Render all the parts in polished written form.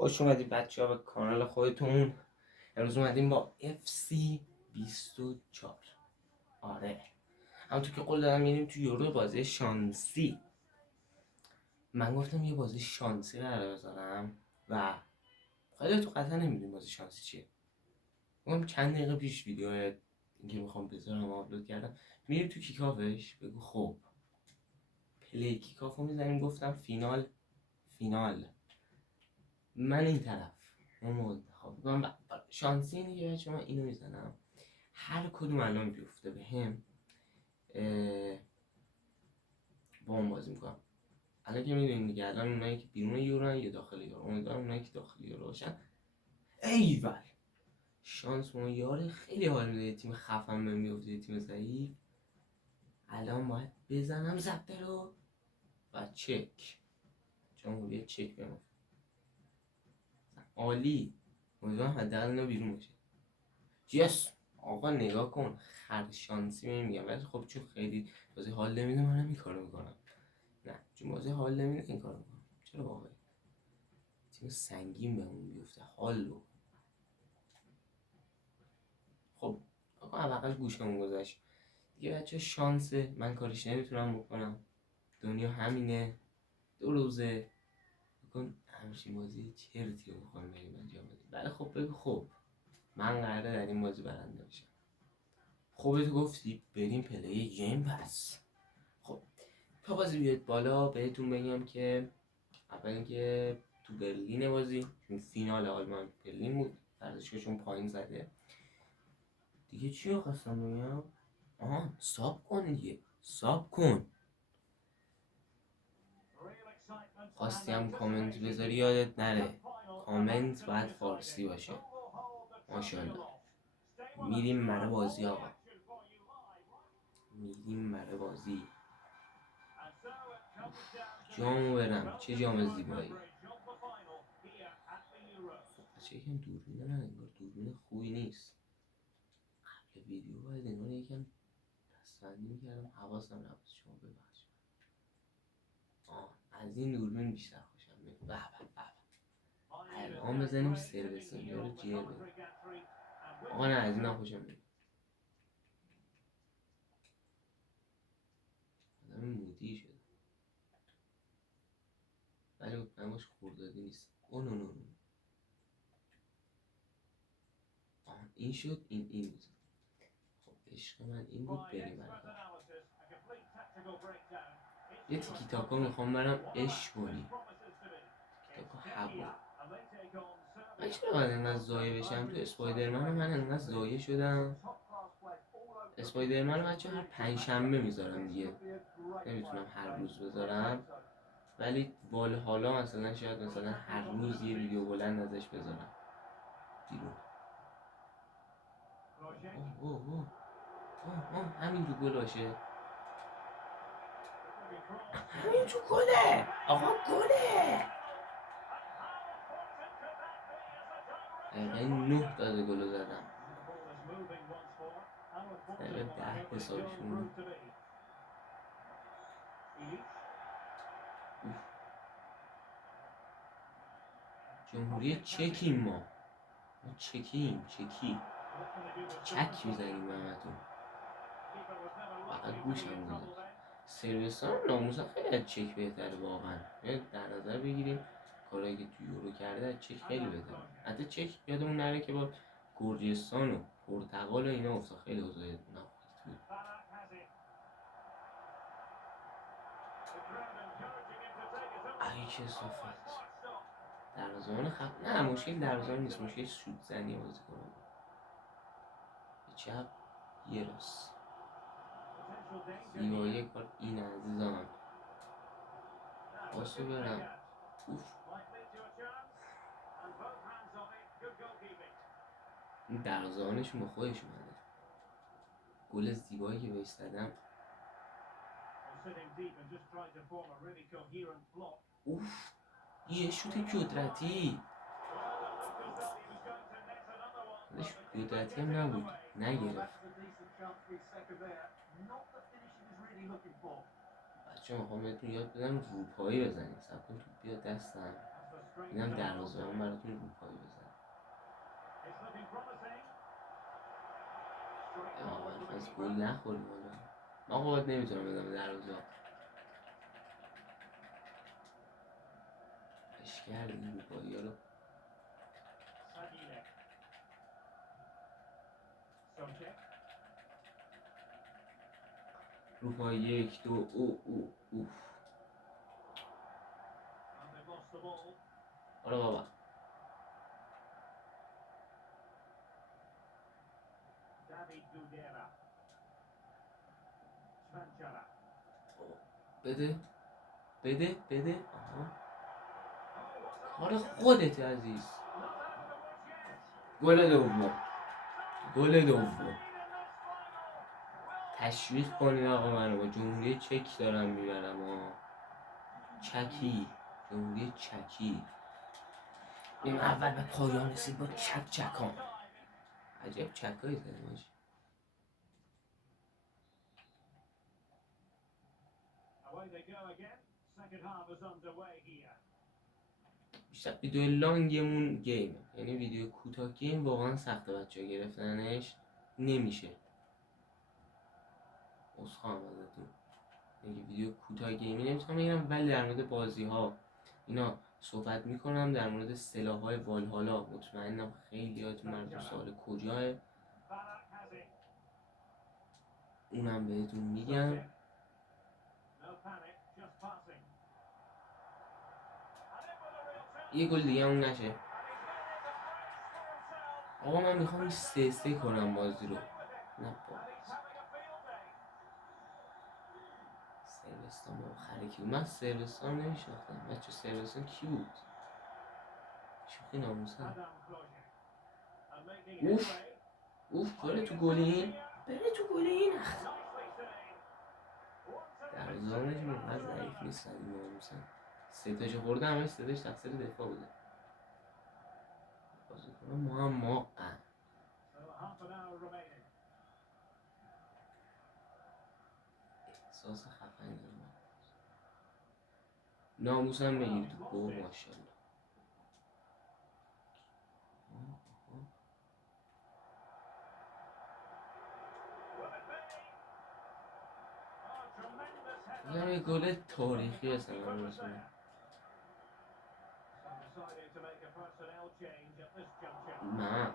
خوش اومدید بچه ها به کانال خودتون. امروز اومدیم با FC24. آره همونطور که قول دادم میریم تو یورو بازی شانسی. من گفتم یه بازی شانسی قرار بذارم و خیلی تو قطعا نمیدونیم بازی شانسی چیه. من چند دقیقه پیش ویدیو اینکه میخوام بذارم آپلود کردم. میریم تو کیکافش بگو خب پلی کیکافو میزنیم. گفتم فینال من این طرف خب من شانسی اینه که بچه من اینو میزنم هر کدوم الان بیفته به هم با اون بازی میکنم. الان که میدونیم دیگه الان اونایی که بیرون یورو یا داخل یورو، امیدوارم اونایی که داخل یورو باشن. ایول شانس اون یاره خیلی حال میده. تیم خفن بهم میفته تیم ضعیف. الان باید بزنم ضبطه رو و چک جمهوری چک بهم عالی. امیدوارم حداقل اینا بیرون باشه. یس آقا نگاه کن هر شانسی میگم، ولی خب چون خیلی بازی حال نمیده من این کارو میکنم. نه چون بازی حال نمیده این کارو میکنم. چرا واقعا تیم سنگین بهمون بیفته حال رو. خب آقا اول گوشمون گذاشت دیگه بچه. شانسه من کارش نمیتونم بکنم. دنیا همینه. 2 روزه بکن همچین بازی چرتی رو بخوام بریم انجام بدیم. ولی خب بگو خب من قراره در این بازی برنده بشم. خب تو گفتی بریم پلی گیم پس. خب تا بازی بیاد بالا بهتون بگم که اول اینکه تو برلین بازی چون فینال آلمان برلین بود ورزشگاهشون پایین زده دیگه. چی رو خواستم بگم؟ ساب کن دیگه ساب کن. خواستی هم کامنت بذاری یادت نره کامنت باید فارسی باشه. ماشاءالله میریم برای بازی آقا. میریم برای بازی. جامو برم چه جام زیبایی. بچه یکم دوربین نه انگار دوربین خوبی نیست. قبل ویدیو باید انگار یکم دستبندی میکردم حواسم نبود. شما ببخش. از این دوربین بیشتر خوشم میاد. الان بزنیم سرویس اینجا رو جیر بدیم. آقا نه از این هم خوشم میاد. آدم مودی شده ولی نماش خوردادی نیست. اونو این شد این بود. خب عشق من این بود. بریم برکار یه تیکی تاکا میخوام برم عشق کنی. تیکی تاکا هوا. من چرا باید انقدر زایه بشم؟ تو اسپایدرمن من انقدر زایه شدم. اسپایدرمن بچه هر 5 شنبه میذارم دیگه. نمیتونم هر روز بذارم ولی حالا مثلا شاید مثلا هر روز یه ویدیو بلند ازش بذارم بیرون. همین تو گل باشه. همین تو گله آقا گله. دقیقه 9 داده گلو زدم. دقیقه 10 حسابشون. جمهوری چکیم ما چکی چک میزنیم محمدون. فقط گوش هم گذاشت. سرویسان ناموسا خیلی از چک بهتره واقعا. در نظر بگیریم کارهایی که تو یورو کرده از چک خیلی بهتره. حتی چک یادمون نره که با گرجستان و پرتغال و اینا افتاد خیلی اوضاع ناخوشی بود. ای چه صافت دروازه‌بان نه مشکل دروازه‌بان نیست. مشکل شوت زنی بازی کنم. به چپ یه راست زیبایی کار این عزیزان. باسو برم. این دروازه‌بانشون با خودش اومده. گل زیبایی که بهش زدم. یه شوت قدرتی. شوت قدرتی هم نبود. نگرفت. بچه میخوام بهتون یاد بدم روپایی بزنید. سب کن توپ بیاد دستم. اینم دروازه هم براتون رو پای بزن. اول از گل نخوریم حالا. من خودت نمیتونم بدم دروازه. اش کردیم رو پایی ها رو. رو پای 1 2 اوف. آره بابا. بده بده. آها. کار خودت عزیز. گل دوم. تشویق کنید آقا منو. با جمهوری چک دارم میبرم ها. چکی. جمهوری چکی. این اول به پایان رسید با چکان. عجب چکایی زدیم آجی. بیشتر ویدیو لانگمون گیم، یعنی ویدیو کوتاه گیم واقعا سخته بچه ها گرفتنش. نمیشه. اصخام ازتون میگه ویدیو کوتاه گیمی نمیتونم بگیرم، ولی در مورد بازی ها اینا صحبت میکنم. در مورد سلاح های والهالا مطمئنم خیلی هاتون مردم سوال کجاه، اونم بهتون میگم. یه گل دیگه اون نشه. آقا من میخوام این 3-3 کنم بازی رو. نه بابا سربستان با خرکی. من سربستان نمیشناختم بچه. سربستان کی بود؟ شوخی ناموسن. اوف بره تو گلین. در زانشون اونقدر ضعیف نیستن این ناموسن. 3 تاشو خورده همه 3 تاش تقصیر دفاع بوده. بازی کنم معمقن. احساس خفنی دارم. ناموسم بگیر تو گو. ماشاءالله. یه گل تاریخی هستن من رسونه. نه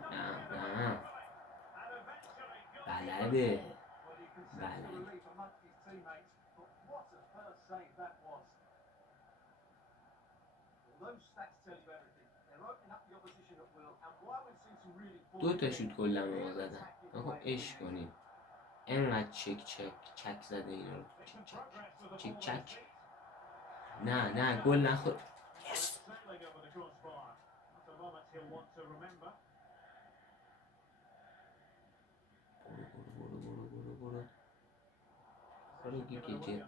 بلده. دو تا شوت کلم ما زدن. نکن عشق کنیم. اینقدر چک زده اینا رو. چک. نه گل نخور. یس. برو. کراکی جت.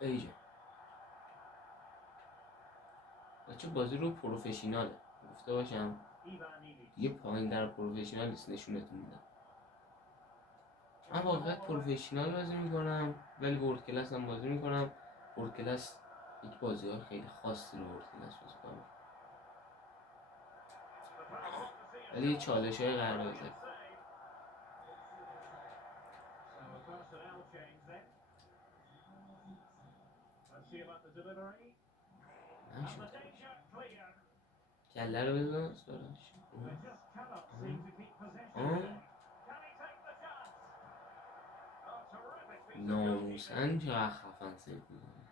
ایجا بچه بازی رو پروفشیناله گفته باشم. یه پایین در پروفشینال نیست. نشونتون میدم من واقعا پروفشینال بازی میکنم، ولی ورد کلاس هم بازی میکنم. ورد کلاس یک بازی های خیلی خاصی رو ورد کلاس بازی کنم، ولی چالش های قرار داره. نشد کله رو بزن سراش. ناموسن چقدر خفن سیف میکنه.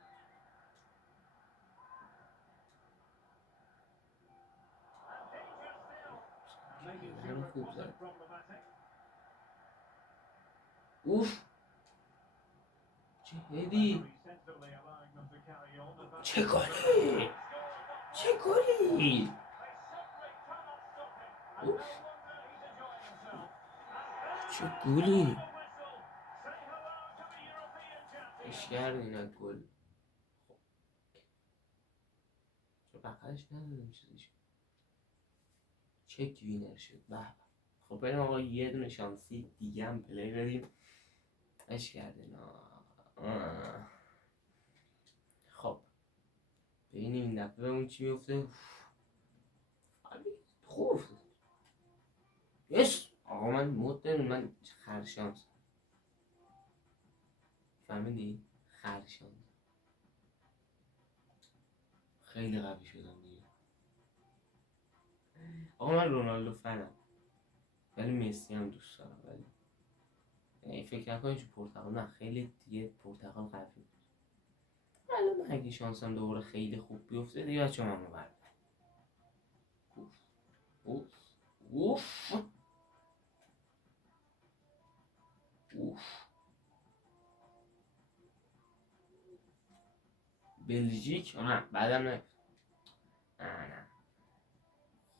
کله رو خوب زد. اوف چه هدی. چه گلی. چه گلی. اشکر اینا گل. چه بقیش ندارم چیزیش. چک وینر شد. به خب بریم آقا یه دونه شانسی دیگه هم پلی بدیم. اش کرده خب ببینیم این دفعه بهمون چی میفته. خوب افتاد. یس آقا من مدرن من خرشانس فهمیدی؟ خرشانس خیلی قوی شدم دیگه. آقا من رونالدو فنم ولی مسی هم دوست دارم، ولی یعنی فکر نکنید چون پرتغال نه خیلی دیگه پرتغال قوی بود. الان من اگه شانسم دوباره خیلی خوب بیفته دیگه بچه من مبرد. اوف اوف اوف بلژیک نه بعدم نه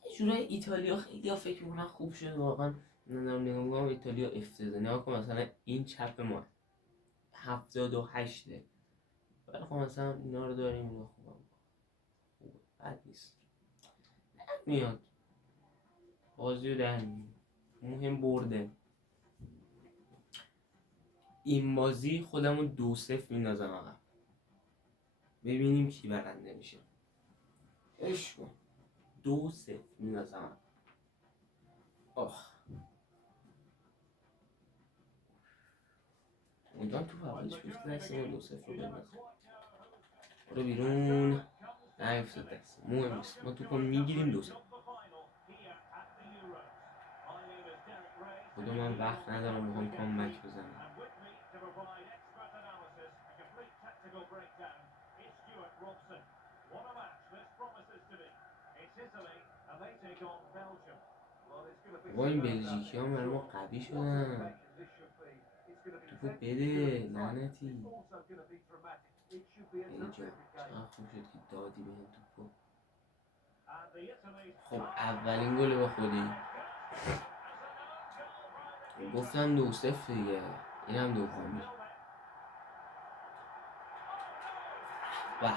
یه جورای ایتالیا خیلی ها فکر میکنن خوب شده واقعا. نمیدونم نگاه میکنم ایتالیا افتضاح. نگاه کن مثلا این چپ ما 78 ولی خب مثلا اینا رو داریم اینا خوبه بد نیست میاد بازی رو در مهم برده. این بازی خودمون 2-0 میندازم عقب ببینیم کی برنده میشه. اشکو 2-0 میندازم عقب. آخ امیدوارم تو اولش بیفته دست ما 2-0 رو بندازم. برو بیرون نیفتاد دست مهم نیست ما توپو میگیریم 2-0. خدا من وقت ندارم میخوام کامبک بزنم. با این بلژیکی ها برای ما قوی شدن. توپو بده لعنتی. ای جان چقدر خوب شد که دادی به این توپو. خب اولین گل به خودی گفتم 2-0 دیگه اینم دومی. به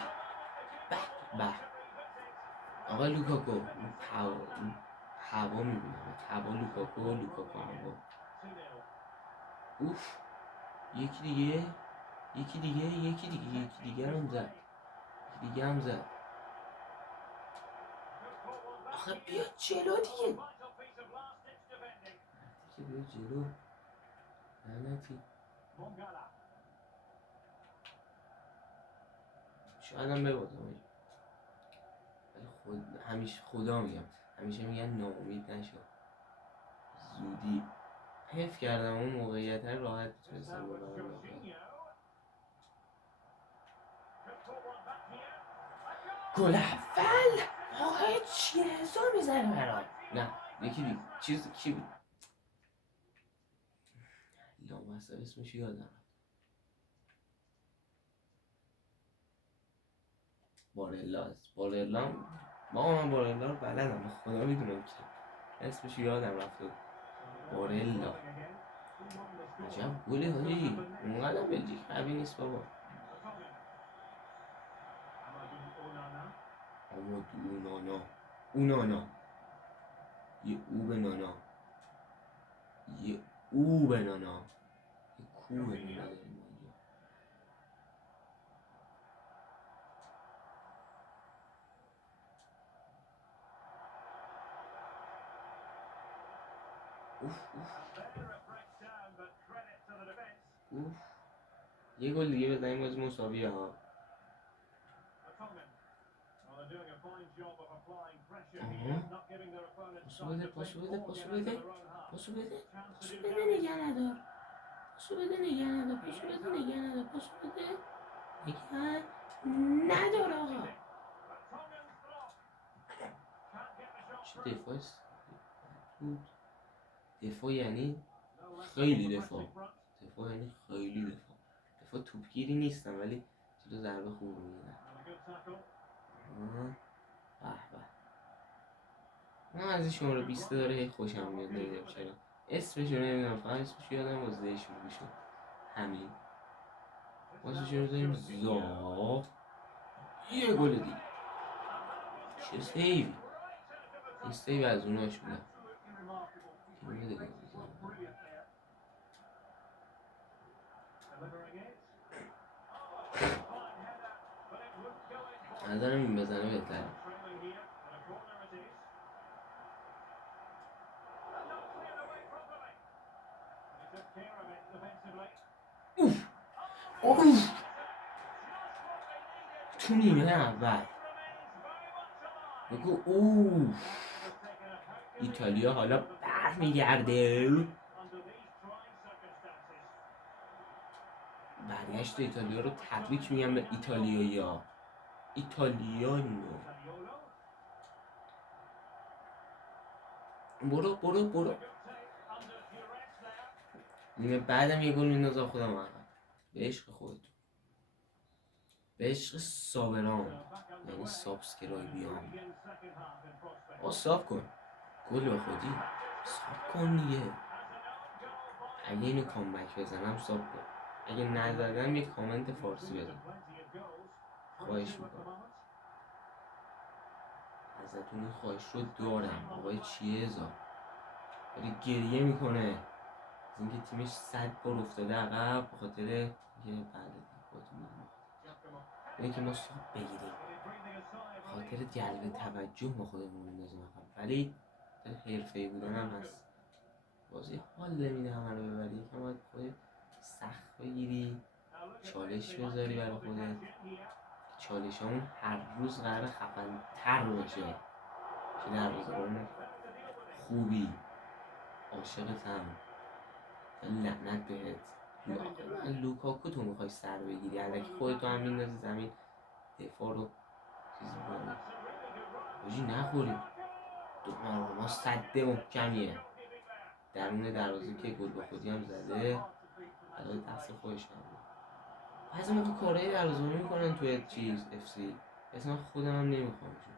به به آقا لوکاکو هوا میبینم هوا لوکاکو هوا. اوف یکی دیگه هم زد. یکی دیگه هم زد. آخه بیا جلو دیگه بیا جلو لعنتی. شاید هم ببازم ولی همیشه خدا میگم همیشه میگن ناامید نشو زودی حیف کردم اون موقعیت راحت میتونستم ببرم. گل اول آقای چیه حساب میزنه برام. نه یکی دیگه چیز کی بود لامصب اسمش یادم رفت. بارلا من بارلا رو بلدم به خدا میدونم که اسمش یادم رفت. بارلا عجب گله هایی اونقدر بلژیک قوی نیست بابا. اما اونانا یه او به نانا یه او به نانا یه کو به نانا داریم اینجا. اوف یه گل دیگه بزنیم باز مساویه ها. پاسو بده نگه ندار پاسو بده نگه ندار آقا. چه دفاع یعنی خیلی دفاع یعنی خیلی دفاع توپگیری نیستم ولی چطور ضربه خوب رو میدن. من از این شماره 20 داره هی خوشم میاد نمیدونم چرا اسمش رو نمیدونم فقط اسمش یادم با زده شروع شد همین واسه چرا داریم زا یه گل دیگه. چه سیوی این سیو از اوناش بودم اینو دیگه نظرم این بزنه بهتره. اوف اوف تو نیمه اول بگو اوف. ایتالیا حالا برمیگرده. برگشت ایتالیا رو تبریک میگم به ایتالیایی‌ها. ایتالیانو برو نیمه بعدم یه گل میندازم خودم عقب. به عشق خودتون، به عشق سابران، یعنی سابسکرایبیان. ساب کن گل به خودی، ساب کن دیگه. اگه اینو کامبک بزنم ساب کن، اگه نزدم یه کامنت فارسی بزن، خواهش میکنم ازتون. این خواهش رو دارم. آقای چیزا داره گریه میکنه از اینکه تیمش 100 بار افتاده عقب به خاطر یه اینکه ما ساب بگیریم، خاطر جلب توجه ما خودمون بندازیم عقب. ولی حرفه‌ای بودن هم هست. بازی حال نمیده همه رو ببری. یکم باید خودت سخت بگیری، چالش بذاری برای خودت. چالش همون هر روز قرار خفن تر باشه که در روزگاران خوبی عاشقتم. لعنت بهت لوکاکو. تو میخوای سر بگیری الکی خودتو هم میندازی زمین، دفاع رو چیز میکنی. باشی نخوریم. ما صده محکمیه درون دروازه که گل به خودی هم زده. الان دست خودش نبود. بعضی ما تو کارهای دروازه میکنن توی چیز افسی، اصلا خودم هم نمیخوامشون.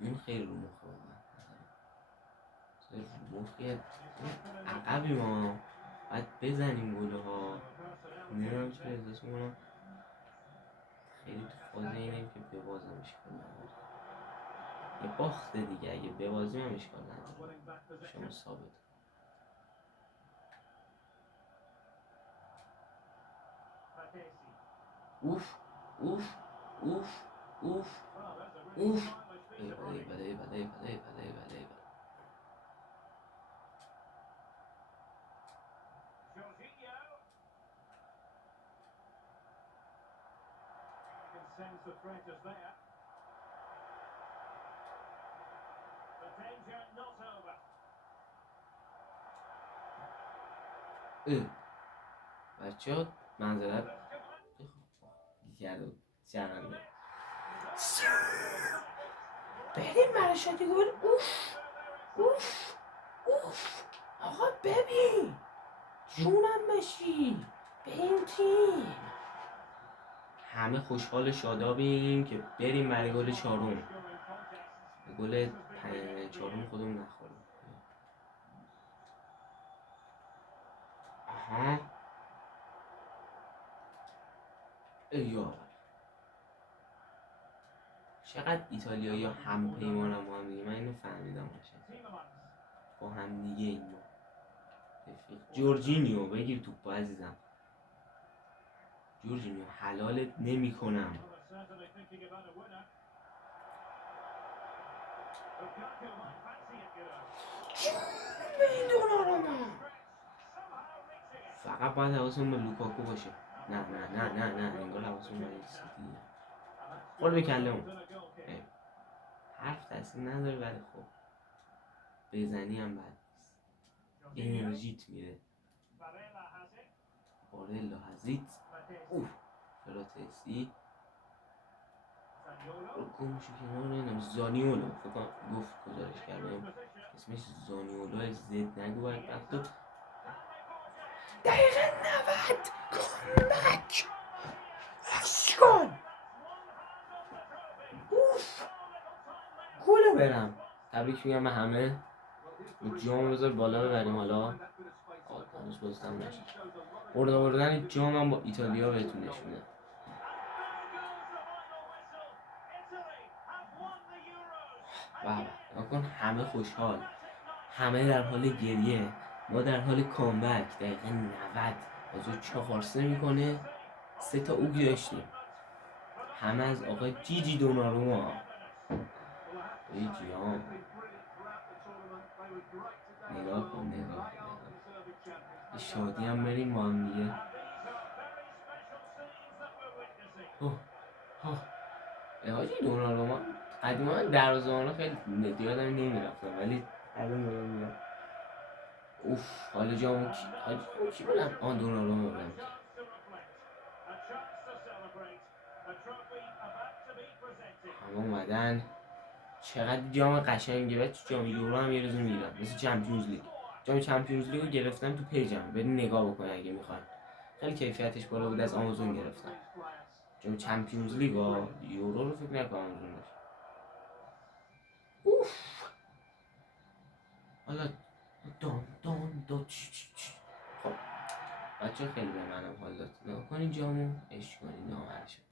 این خیلی رو مخه واقعا. رو مخه عقبی ما باید بزنیم گله ها. نمیدونم چرا احساس میکنم خیلی تو فاز اینه که ببازم اشکال نداره. یه باخته دیگه، اگه ببازیم هم اشکال نداره. شما ثابت. اوف اوف اوف اوف اوف. بده. بچه ها منظرت کرده شرمنده بریم برای شدی گل. اوف اوف اوف. آقا ببین جونم بشی به این تیم. همه خوشحال شادابیم که بریم برای گل چهارم. گل چهارم خودمون نخوریم. آها ایوه. چقدر ایتالیایی ها هم پیمان هم دیگه. من اینو فهمیدم قشنگ با هم دیگه. این ما جورجینیو بگیر توپو عزیزم. جورجینیو حلالت نمی کنم. فقط باید حواسمون به لوکاکو باشه. نه انگار حواسمون به سیتی. خورد به کلمون حرف تاثیر نداره. ولی خب بزنی هم بد نیست. انرژیت میره. بارلا هزیت. اوه فراتسی گمشو کنار نمیدونم. زانیولو فکر کنم گفت گزارش کردم اسمش زانیولو. زد نگو باید وقتو. دقیقه 90 کامبک اشکال. اوف گلو برم. تبریک میگم به همه. جام بذار بالا ببریم. حالا هنوز بازدم نشد. بردن جام هم با ایتالیا بهتون نشون میدم. بابا نکن همه خوشحال، همه در حال گریه، ما در حال کامبک. دقیقه 90 بازو 4-3 میکنه. 3 تا اوگ داشتیم، همه از آقای جیجی دوناروما. ای جیان نگاه کن شادی هم بریم با هم دیگه. حاجی دوناروما قدیما دروازه‌بانا خیلی یادم نمیرفتم، ولی الان دارم میرم. اوف حالا جامو کی بودم؟ دوناروما بودم. همه اومدن. چقدر جام قشنگه و تو جام یورو هم یه روز میگیرم، مثل چمپیونز لیگ. جام چمپیونز لیگ رو گرفتم تو پیجم، برید نگاه بکنید اگه میخواین. خیلی کیفیتش بالا بود، از آمازون گرفتم. جام چمپیونز لیگ و یورو رو فکر نکنم آمازون باشه. اوف حالا دان خب بچه خیلی به منم حال داد. نگاه کنین جامو عشق کنین. نامره شد.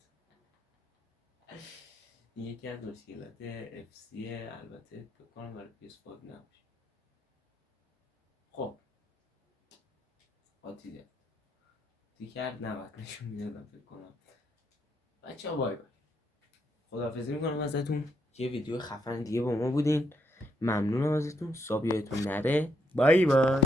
یکی از مشکلات FC البته فکر کنم برای PS5 نباشه. خب قاطی کرد نباید نشون میدادم فکر کنم. بچه ها بای بای، خداحافظی میکنم ازتون. یه ویدیو خفن دیگه با ما بودین. ممنونم ازتون. ساب یادتون نره. بای بای.